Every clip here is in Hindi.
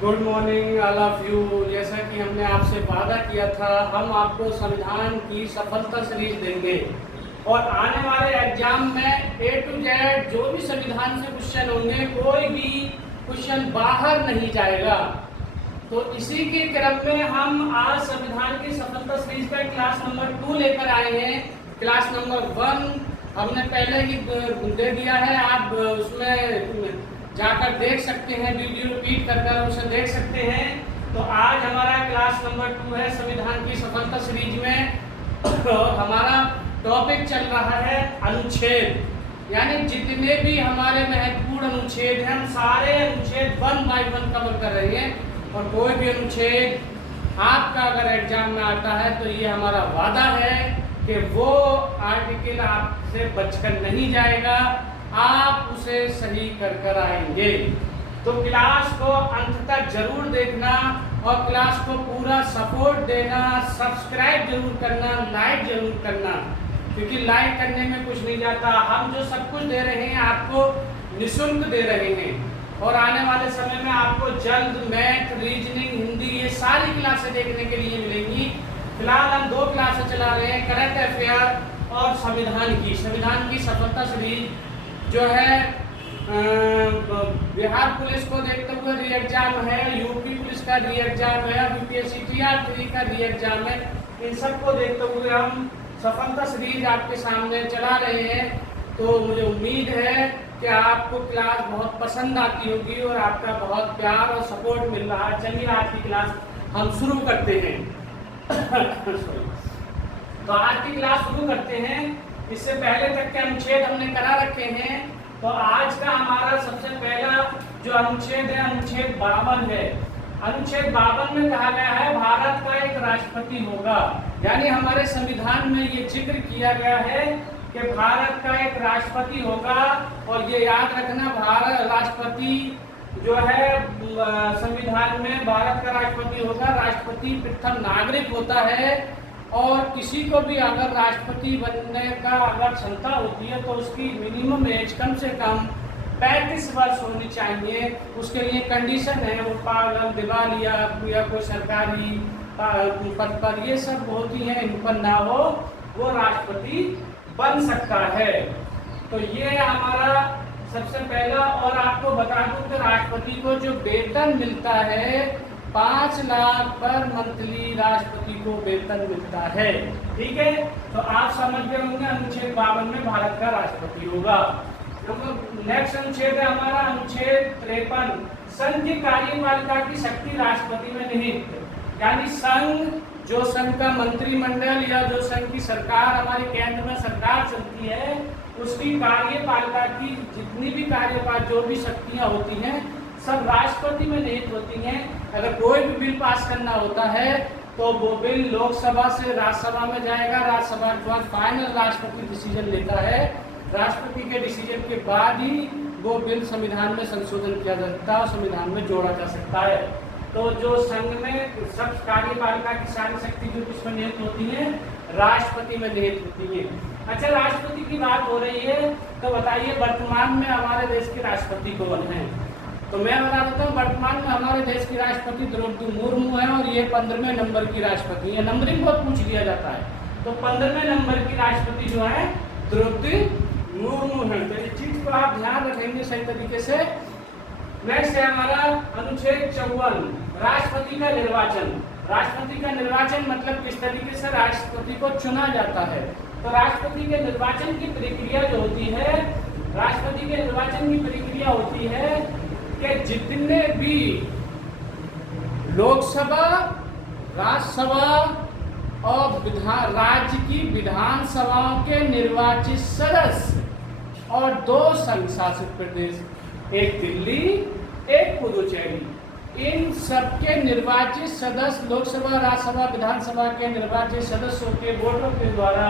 Good morning all of you. जैसा कि हमने आपसे वादा किया था, हम आपको संविधान की सफलता सीरीज देंगे और आने वाले एग्जाम में ए टू जेड जो भी संविधान से क्वेश्चन होंगे, कोई भी क्वेश्चन बाहर नहीं जाएगा। तो इसी के क्रम में हम आज संविधान की सफलता सीरीज का क्लास नंबर 2 लेकर आए हैं। क्लास नंबर 1 हमने पहले ही दे दिया है, आप उसमें जाकर देख सकते हैं, वीडियो रिपीट कर उसे देख सकते हैं। तो आज हमारा क्लास नंबर 2 है संविधान की सफलता सीरीज में। हमारा टॉपिक चल रहा है अनुच्छेद, यानी जितने भी हमारे महत्वपूर्ण अनुच्छेद हैं, हम सारे अनुच्छेद 1 बाय 1 कवर कर रहे हैं। और कोई भी अनुच्छेद आपका अगर एग्जाम में आता है तो ये हमारा वादा है कि वो आर्टिकल आपसे बचकर नहीं जाएगा, आप उसे सही कर आएंगे। तो क्लास को अंत तक जरूर देखना और क्लास को पूरा सपोर्ट देना, सब्सक्राइब जरूर करना, लाइक जरूर करना, क्योंकि लाइक करने में कुछ नहीं जाता। हम जो सब कुछ दे रहे हैं आपको निःशुल्क दे रहे हैं और आने वाले समय में आपको जल्द मैथ, रीजनिंग, हिंदी ये सारी क्लासें देखने के लिए मिलेंगी। फिलहाल हम 2 क्लासें चला रहे हैं, करंट अफेयर और संविधान की सफलता सीरीज जो है बिहार पुलिस को देखते हुए री एग्जाम है, यूपी पुलिस का री एग्जाम है, यूपीएससी TR3 का री एग्जाम है। इन सबको देखते हुए हम सफलता सीरीज आपके सामने चला रहे हैं। तो मुझे उम्मीद है कि आपको क्लास बहुत पसंद आती होगी और आपका बहुत प्यार और सपोर्ट मिल रहा है। चलिए आज की क्लास हम शुरू करते हैं। तो आज की क्लास शुरू करते हैं। इससे पहले तक के अनुच्छेद हमने करा रखे हैं। तो आज का हमारा सबसे पहला जो अनुच्छेद है, अनुच्छेद 52 है। अनुच्छेद 52 में कहा गया है भारत का एक राष्ट्रपति होगा, यानी हमारे संविधान में ये जिक्र किया गया है कि भारत का एक राष्ट्रपति होगा। और ये याद रखना, भारत राष्ट्रपति जो है संविधान में भारत का राष्ट्रपति होगा। राष्ट्रपति प्रथम नागरिक होता है और किसी को भी अगर राष्ट्रपति बनने का अगर क्षमता होती है तो उसकी मिनिमम एज कम से कम 35 वर्ष होनी चाहिए। उसके लिए कंडीशन है, वो पागल, दिवालिया या कोई सरकारी पद पर ये सब होती हैं, इन पर ना हो वो राष्ट्रपति बन सकता है। तो ये हमारा सबसे पहला। और आपको बता दूं कि राष्ट्रपति को जो वेतन मिलता है 5 लाख पर मंथली राष्ट्रपति को वेतन मिलता है। ठीक है, तो आप समझ गए होंगे अनुच्छेद 52 में भारत का राष्ट्रपति होगा। नेक्स्ट अनुच्छेद है हमारा अनुच्छेद 53, संघ की कार्यपालिका की शक्ति राष्ट्रपति में निहित, यानी संघ का मंत्रिमंडल या जो संघ की सरकार, हमारी केंद्र में सरकार चलती है, उसकी कार्यपालिका की जितनी भी जो भी शक्तियां होती हैं सब राष्ट्रपति में निहित होती हैं। अगर कोई भी बिल पास करना होता है तो वो बिल लोकसभा से राज्यसभा में जाएगा, राज्यसभा के बाद फाइनल राष्ट्रपति डिसीजन लेता है। राष्ट्रपति के डिसीजन के बाद ही वो बिल संविधान में संशोधन किया जा सकता है और संविधान में जोड़ा जा सकता है। तो जो संघ में सब कार्यपालिका की सारी शक्ति जो किसमें निहित होती है, राष्ट्रपति में निहित होती है। अच्छा, राष्ट्रपति की बात हो रही है तो बताइए वर्तमान में हमारे देश के राष्ट्रपति कौन है? तो मैं बता देता हूँ, वर्तमान में हमारे देश की राष्ट्रपति द्रौपदी मुर्मू है और ये 15वें नंबर की राष्ट्रपति है। नंबरिंग बहुत पूछ लिया जाता है, तो 15वें नंबर की राष्ट्रपति जो है द्रौपदी मुर्मू है। तो इस चीज को आप ध्यान रखेंगे सही तरीके से। नेक्स्ट है हमारा अनुच्छेद 54, राष्ट्रपति का निर्वाचन। राष्ट्रपति का निर्वाचन मतलब किस तरीके से राष्ट्रपति को चुना जाता है। तो राष्ट्रपति के निर्वाचन की प्रक्रिया जो होती है, राष्ट्रपति के निर्वाचन की प्रक्रिया होती है कि जितने भी लोकसभा, राज्यसभा और राज्य की विधानसभाओं के निर्वाचित सदस्य और 2 संघ शासित प्रदेश, एक दिल्ली, एक पुदुचेरी, इन सबके निर्वाचित सदस्य, लोकसभा, राज्यसभा, विधानसभा के निर्वाचित सदस्यों के वोटों के द्वारा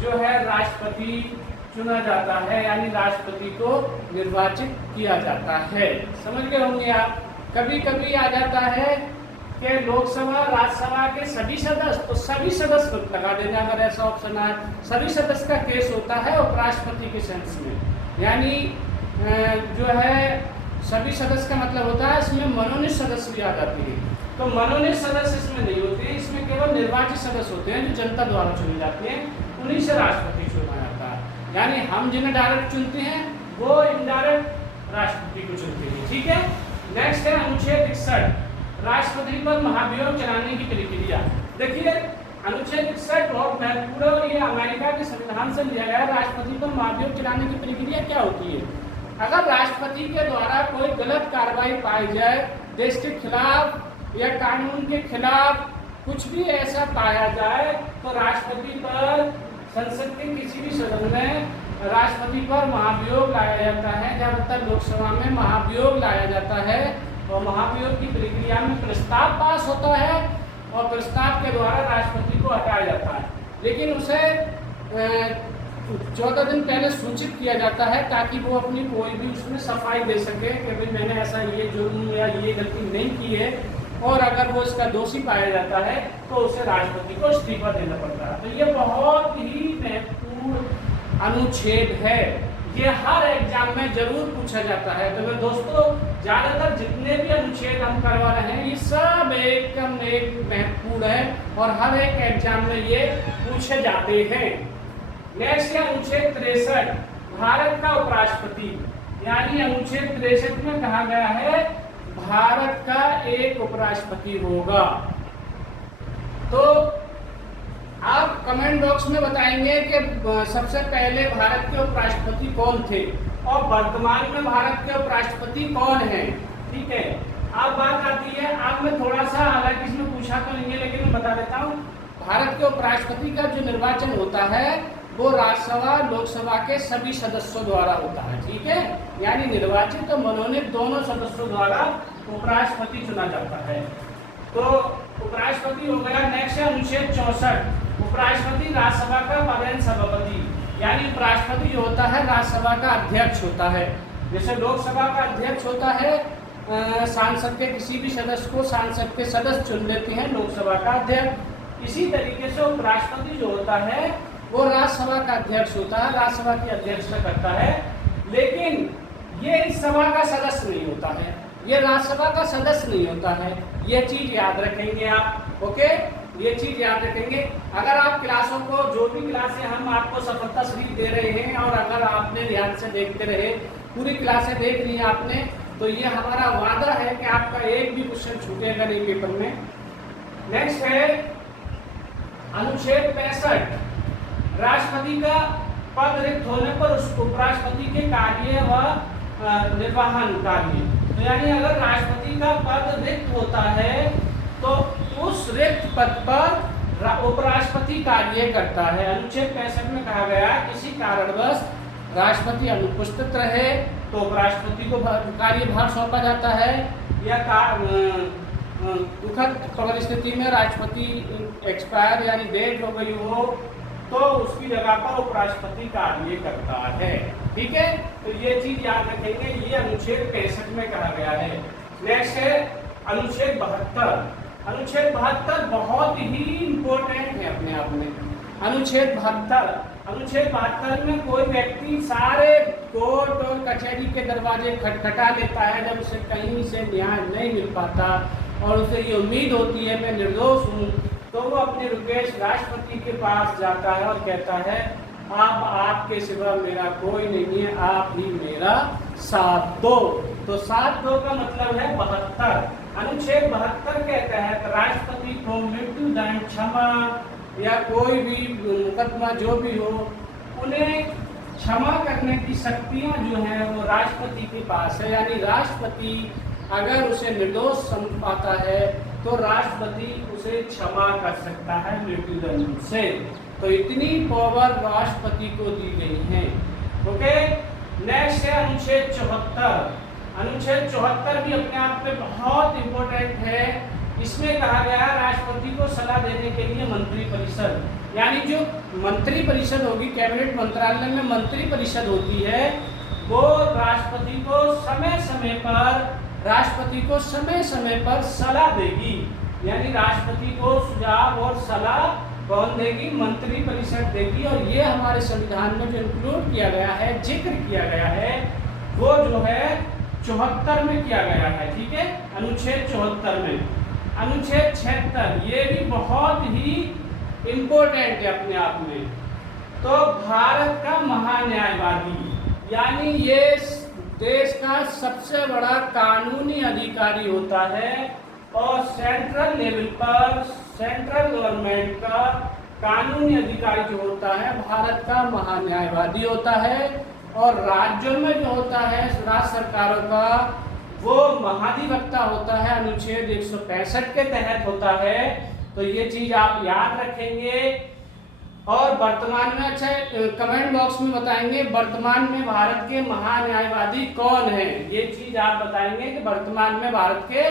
जो है राष्ट्रपति चुना जाता है, यानी राष्ट्रपति को निर्वाचित किया जाता है। समझ गए होंगे आप। कभी कभी आ जाता है कि लोकसभा, राज्यसभा के सभी सदस्य, तो सभी सदस्य को लगा देना, अगर ऐसा ऑप्शन आए। सभी सदस्य का केस होता है उपराष्ट्रपति के सेंस में, यानी जो है सभी सदस्य का मतलब होता है इसमें मनोनीत सदस्य भी आ जाती है। तो मनोनीत सदस्य इसमें नहीं होते हैं, इसमें केवल निर्वाचित सदस्य होते हैं जो जनता द्वारा चुने जाते हैं, उन्हीं से राष्ट्रपति चुना जाता है। यानी हम जिन्हें डायरेक्ट चुनते हैं वो इनडायरेक्ट राष्ट्रपति को चुनते हैं। ठीक है, नेक्स्ट है अनुच्छेद 61, राष्ट्रपति पर महाभियोग चलाने की प्रक्रिया। देखिए अनुच्छेद 61 बहुत महत्वपूर्ण और ये अमेरिका के संविधान से लिया गया है। राष्ट्रपति पर महाभियोग चलाने की प्रक्रिया क्या होती है? अगर राष्ट्रपति के द्वारा कोई गलत कार्रवाई पाई जाए, देश के खिलाफ या कानून के खिलाफ कुछ भी ऐसा पाया जाए, तो राष्ट्रपति पर संसद के किसी भी सदन में राष्ट्रपति पर महाभियोग लाया जाता है। ज़्यादातर लोकसभा में महाभियोग लाया जाता है और महाभियोग की प्रक्रिया में प्रस्ताव पास होता है और प्रस्ताव के द्वारा राष्ट्रपति को हटाया जाता है, लेकिन उसे 14 दिन पहले सूचित किया जाता है ताकि वो अपनी कोई भी उसमें सफाई दे सके कि भाई मैंने ऐसा ये जुर्म या ये गलती नहीं की है, और अगर वो इसका दोषी पाया जाता है तो उसे राष्ट्रपति को इस्तीफा देना पड़ता है। तो ये बहुत ही महत्वपूर्ण अनुच्छेद है, ये हर एग्जाम में जरूर पूछा जाता है। तो दोस्तों ज़्यादातर जितने भी अनुच्छेद हम करवा रहे हैं ये सब एकदम एक महत्वपूर्ण है और हर एक एग्जाम में ये पूछे जाते हैं। नेक्स्ट है अनुच्छेद 63, भारत का उपराष्ट्रपति। यानी अनुच्छेद 63 में कहा गया है भारत का एक उपराष्ट्रपति होगा। तो आप कमेंट बॉक्स में बताएंगे कि सबसे पहले भारत के उपराष्ट्रपति कौन थे और वर्तमान में भारत के उपराष्ट्रपति कौन है। ठीक है, अब बात आती है, अब मैं थोड़ा सा हालांकि इसमें पूछा तो नहीं है लेकिन मैं बता देता हूँ। भारत के उपराष्ट्रपति का जो निर्वाचन होता है वो राज्यसभा लोकसभा के सभी सदस्यों द्वारा होता है। ठीक है, यानी निर्वाचित और मनोनीत दोनों सदस्यों द्वारा उपराष्ट्रपति चुना जाता है। तो उपराष्ट्रपति हो गया। नेक्स्ट है अनुच्छेद 64, उपराष्ट्रपति राज्यसभा का पदेन सभापति। यानी उपराष्ट्रपति जो होता है राज्यसभा का अध्यक्ष होता है। जैसे लोकसभा का अध्यक्ष होता है, सांसद के किसी भी सदस्य को सांसद के सदस्य चुन लेते हैं लोकसभा का अध्यक्ष। इसी तरीके से उपराष्ट्रपति जो होता है वो राज्यसभा का अध्यक्ष होता है, राज्यसभा की अध्यक्षता करता है, लेकिन ये इस सभा का सदस्य नहीं होता है, ये राज्यसभा का सदस्य नहीं होता है। ये चीज याद रखेंगे आप। ओके, ये चीज याद रखेंगे। अगर आप क्लासों को, जो भी क्लासें हम आपको सफलता श्री दे रहे हैं और अगर आपने ध्यान से देखते रहे, पूरी क्लासें देख ली आपने, तो ये हमारा वादा है कि आपका एक भी क्वेश्चन छूटेगा नहीं पेपर में। नेक्स्ट है अनुच्छेद 65, राष्ट्रपति का पद रिक्त होने पर उस उपराष्ट्रपति के कार्य व निर्वहन कार्य। तो यानी अगर राष्ट्रपति का पद रिक्त होता है तो उस रिक्त पद पर उपराष्ट्रपति कार्य करता है। अनुच्छेद 65 में कहा गया किसी कारणवश राष्ट्रपति अनुपस्थित रहे तो उपराष्ट्रपति को कार्यभार सौंपा जाता है, या दुखद परिस्थिति में राष्ट्रपति एक्सपायर यानी डेट हो गई हो तो उसकी जगह पर उपराष्ट्रपति कार्य करता है। ठीक है, तो ये चीज याद रखेंगे, ये अनुच्छेद 65 में कहा गया है। नेक्स्ट है अनुच्छेद 72। अनुच्छेद 72 बहुत ही इंपॉर्टेंट है अपने आप में। अनुच्छेद 72 में कोई व्यक्ति सारे कोर्ट और कचहरी के दरवाजे खटखटा लेता है जब उसे कहीं से न्याय नहीं मिल पाता और उसे ये उम्मीद होती है मैं निर्दोष हूँ, तो वो अपने रिक्वेस्ट राष्ट्रपति के पास जाता है और कहता है अब आपके सिवा मेरा कोई नहीं है, आप ही मेरा साथ दो। तो साथ दो का मतलब है 72। अनुच्छेद 72 के तहत राष्ट्रपति को मृत्युदंड, क्षमा या कोई भी मुकदमा जो भी हो उन्हें क्षमा करने की शक्तियां जो है वो राष्ट्रपति के पास है। यानी राष्ट्रपति अगर उसे निर्दोष समझ पाता है तो राष्ट्रपति उसे क्षमा कर सकता है मृत्युदंड से। तो इतनी पावर राष्ट्रपति को दी गई है। ओके, नेक्स्ट है अनुच्छेद 74। अनुच्छेद 74 भी अपने आप में बहुत इंपॉर्टेंट है। इसमें कहा गया राष्ट्रपति को सलाह देने के लिए मंत्रिपरिषद, यानी जो मंत्री परिषद होगी, कैबिनेट मंत्रालय में मंत्री परिषद होती है, वो राष्ट्रपति को समय समय पर सलाह देगी। यानी राष्ट्रपति को सुझाव और सलाह कौन देगी? मंत्री परिषद देगी। और ये हमारे संविधान में जो इंक्लूड किया गया है, जिक्र किया गया है, वो जो है 74 में किया गया है, ठीक है, अनुच्छेद 74 में। अनुच्छेद 76 ये भी बहुत ही इम्पोर्टेंट है अपने आप में। तो भारत का महान्यायवादी यानी ये देश का सबसे बड़ा कानूनी अधिकारी होता है और सेंट्रल लेवल पर सेंट्रल गवर्नमेंट का कानूनी अधिकारी जो होता है भारत का महान्यायवादी होता है, और राज्यों में जो होता है राज्य सरकारों का वो महाधिवक्ता होता है, अनुच्छेद 165 के तहत होता है। तो ये चीज आप याद रखेंगे। और वर्तमान में अच्छा कमेंट बॉक्स में बताएंगे वर्तमान में भारत के महान्यायवादी कौन है, ये चीज आप बताएंगे कि वर्तमान में भारत के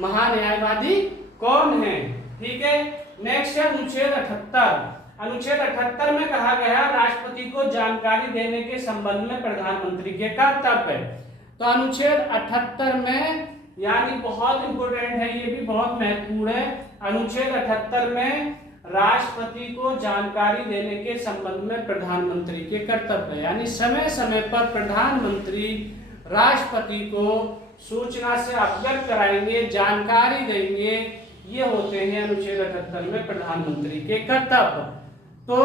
महान्यायवादी कौन है, ठीक है। नेक्स्ट है अनुच्छेद 78। अनुच्छेद 78 में कहा गया राष्ट्रपति को जानकारी देने के संबंध में प्रधानमंत्री के कर्तव्य है। तो अनुच्छेद 78 में यानी बहुत इंपोर्टेंट है, ये भी बहुत महत्वपूर्ण है। अनुच्छेद 78 में राष्ट्रपति को जानकारी देने के संबंध में प्रधानमंत्री के कर्तव्य है, यानी समय समय पर प्रधानमंत्री राष्ट्रपति को सूचना से अवगत कराएंगे, जानकारी देंगे, ये होते हैं अनुच्छेद 78 में प्रधानमंत्री के कर्तव्य। तो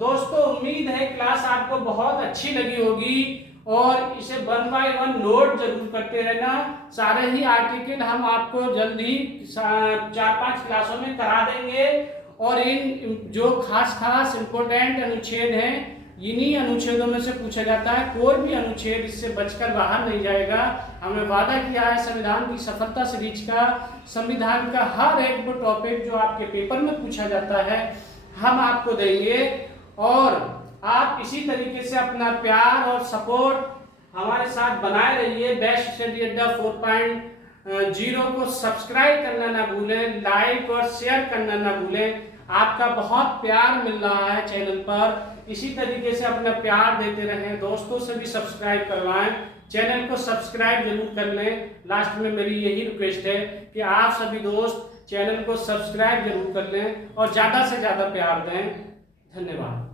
दोस्तों उम्मीद है क्लास आपको बहुत अच्छी लगी होगी और इसे 1 बाय 1 नोट जरूर करते रहना। सारे ही आर्टिकल हम आपको जल्दी 4-5 क्लासों में करा देंगे और इन जो खास इंपोर्टेंट अनुच्छेद हैं इन्हीं अनुच्छेदों में से पूछा जाता है। कोई भी अनुच्छेद इससे बचकर बाहर नहीं जाएगा। हमने वादा किया है संविधान की सफलता सीरीज का, संविधान का हर एक वो टॉपिक जो आपके पेपर में पूछा जाता है हम आपको देंगे। और आप इसी तरीके से अपना प्यार और सपोर्ट हमारे साथ बनाए रहिए। बेस्ट स्टडी अड्डा 4.0 को सब्सक्राइब करना ना भूलें, लाइक और शेयर करना ना भूलें। आपका बहुत प्यार मिल रहा है चैनल पर, इसी तरीके से अपना प्यार देते रहें। दोस्तों से भी सब्सक्राइब करवाएं, चैनल को सब्सक्राइब जरूर कर लें। लास्ट में मेरी यही रिक्वेस्ट है कि आप सभी दोस्त चैनल को सब्सक्राइब जरूर कर लें और ज़्यादा से ज़्यादा प्यार दें। धन्यवाद।